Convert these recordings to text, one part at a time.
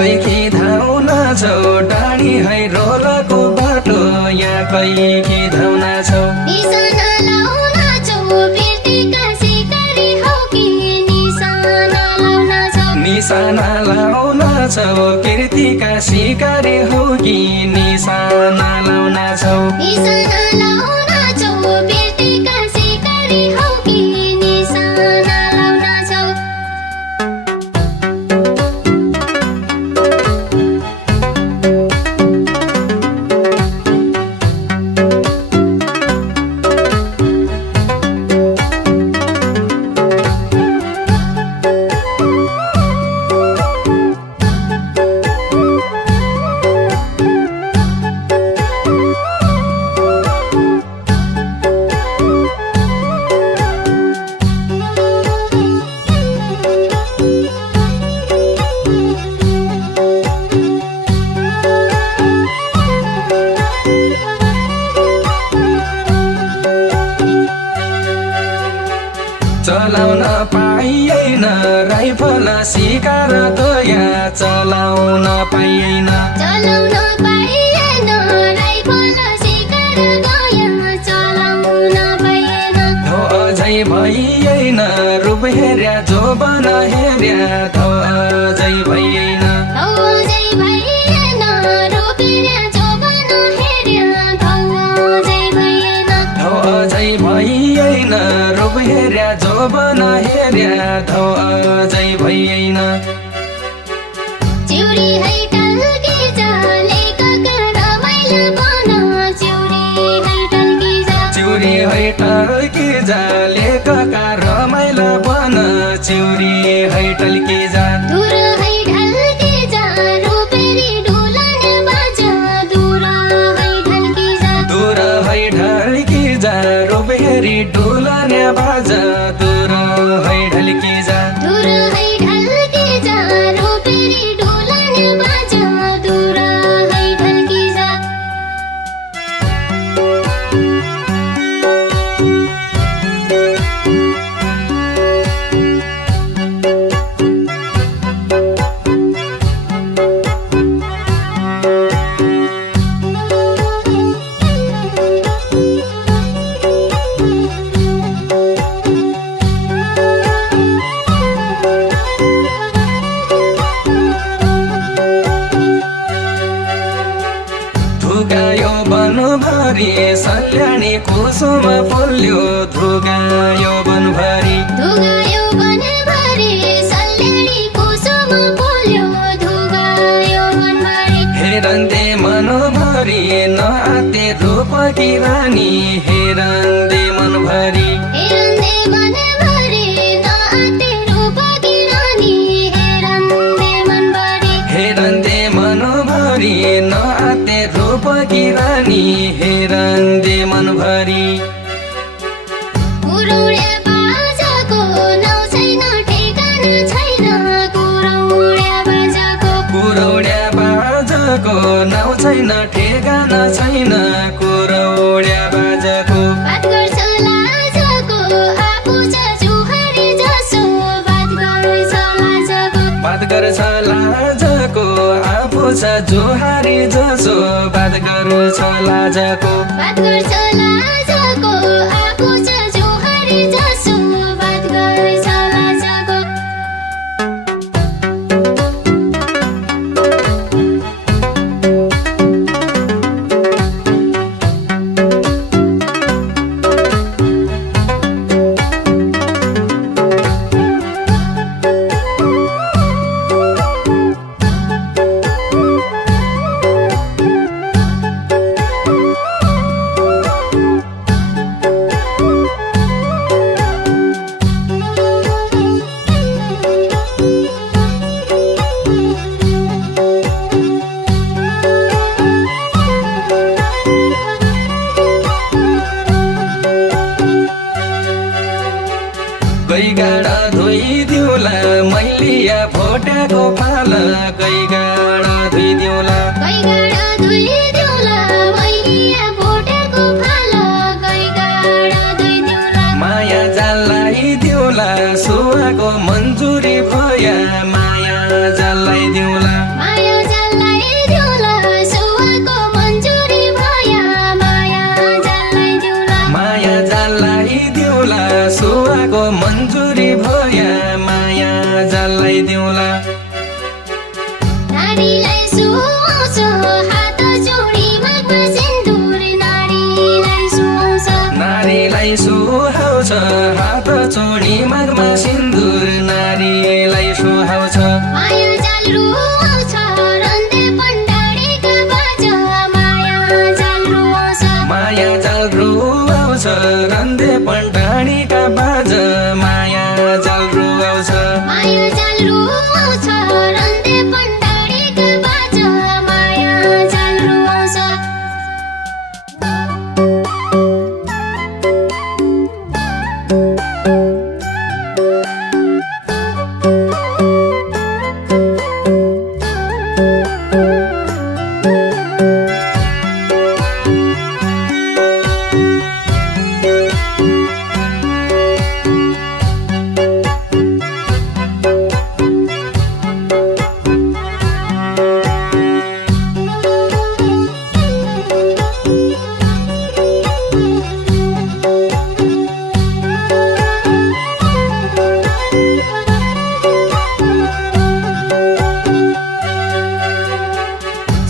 कैकी धाउन छौ टाढी है रोलको बाटो यहाँ कैकी धाउन छौ निशाना लाउन छौ बिर्तीका सिकारी हौ कि निशाना लाउन छौ निशाना लाउन छौ कीर्तिका सिकारी हौ कि निशाना लाउन छौ निशाना लाउन छौ बिर्तीका सिकारी हौ कि निशाना लाउन छौ चलाउन पाइएन राइफल शिकार त यहाँ चलाउन पाइएन चलाउन पाइएन राइफल शिकार गया चलाउन पाइएन धो अझै भइएन रूप हेर्या जोबन हेर्या धो अझै भइएन धौ अझै भइएन रोपेर जोबन हेर्या धौ अझै भइएन धो अझै भइएन रूप हेर्या जोबन हेर्या धो अझै भइएन चिउरी है टल्की जाले काका रमाइलो बन चिउरी है टल्की जा लेखका रमाइलो बन चिउरी है टल्की जा दूर है ढल्की जा रोपेरी ढुलाने बाजा दूर है ढल्की जा दूर है ढल्की जा रोपेरी ढुलाने बाजा दूर है ढल्की जा दूर है ढल्की जा रोपेरी ढुलाने बाजा दूर है ढल्की जा धुगायो बनभरि सल्यानी कुसुम फुल्यो धुगायो बनभरि धुगायो बनभरि सल्यानी कुसुम फुल्यो धुगायो बनभरि हेरन्दे मनभरि नआते रूपकी रानी हेरन्दे मनभरि हेरन्दे मनभरि नआते रूपकी रानी हेरन्दे मनभरि हेरन्दे मनभरि नआते रूपकी रानी हेरन्दे मनभरि कुरौड्या बाजाको नाउँ छैन ठेगाना छैन कुरौड्या बाजाको कुरौड्या बाजाको नाउँ छैन ठेगाना छैन कुरौड्या बाजाको बात गर्छ लाजको आफू छ जुहारी जसो बात गर्छ लाजको बात गर्छ लाजको आफू छ जोहारी जसो बात गर्छ लाजको बात गर्छ लाजको आफू छ जुहारी जसो बात गर्छ लाजको गाडा धोइदिउला मैलिया भोटेको पाल गाडा धोइदिउला गाडा धोइदिउला मैलिया भोटेको पाल गाडा धोइदिउला माया जाललाई दिउला सुवाको मन्जुरी भया माया जाललाई दिउला लगाइदिउँला नारीलाई सुहाउँछ हात जोडी मागमा सिन्दुर नारीलाई सुहाउँछ नारीलाई सुहाउँछ हात जोडी मागमा सिन्दुर नारीलाई सुहाउँछ माया जाल रुवाउँछ रन्दै पण्डाडीका बाजा माया जाल रुवाउँछ माया जाल रुवाउँछ रन्दै पण्डाडीका बाजा माया जाल रुवाउँछ माया जाल रुवाउँछ रन्दै पण्डाडीका बाजा माया जाल रुवाउँछ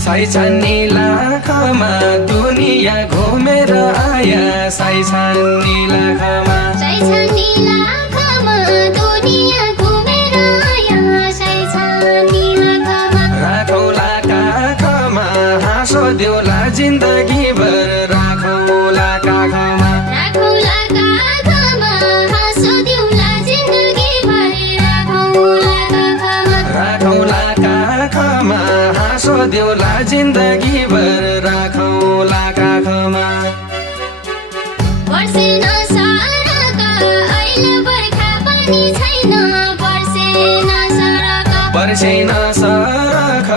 साइछान्नी लाखमा दुनिया घुमेर आया साइछान्नी लाखमा साइछान्नी लाखमा दुनिया घुमेर आया साइछान्नी लाखमा राखौला काखमा हाँसो देउला जिन्दगीभर राखौला काखमा राखौला काखमा हाँसो दिउला जिन्दगीभर राखौला काखमा राखौला काखमा हाँसो देउला जिन्दगीभर राखौला काखमा वर्षेन सरका अहिले बर्खा पानी छैन वर्षेन सरका वर्षेन सरख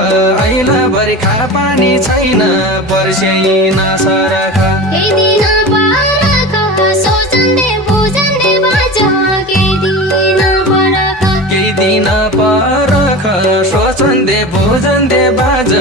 ऐला बर्खा पानी छैन वर्षेन सरख केही दिन परख सोचन्दे बुझन्दे बाजा केही दिन परख केही दिन परख सोचन्दे बुझन्दे बाज